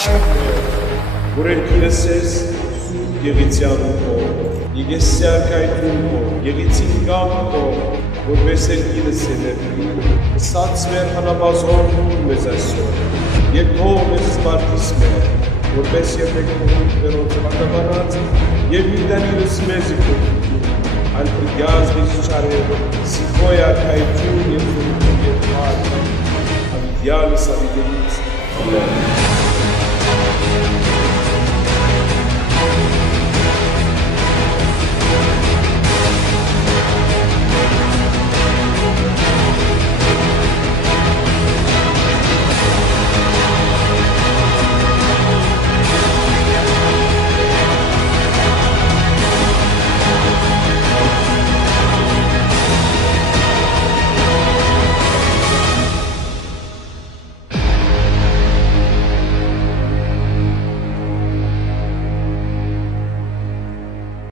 Որենքինս ես Գեղեցյան ուղով, Եգեսի արկայթուն հով, Գեղեցին գամ հով, որպես երկինս է ներկրին, սած մեր հնավազոր մեզ այսօր, և հով մեզ սպարտիս մեր, որպես երբեք հողում վերոց հանդավանած, և իդանիրս մեզի կողքին, այլ պրգյազ մեզ չարև, սիքոյ արկայթուն և խորություն և հատ, ավիդյալս ավիդենից, ամեն։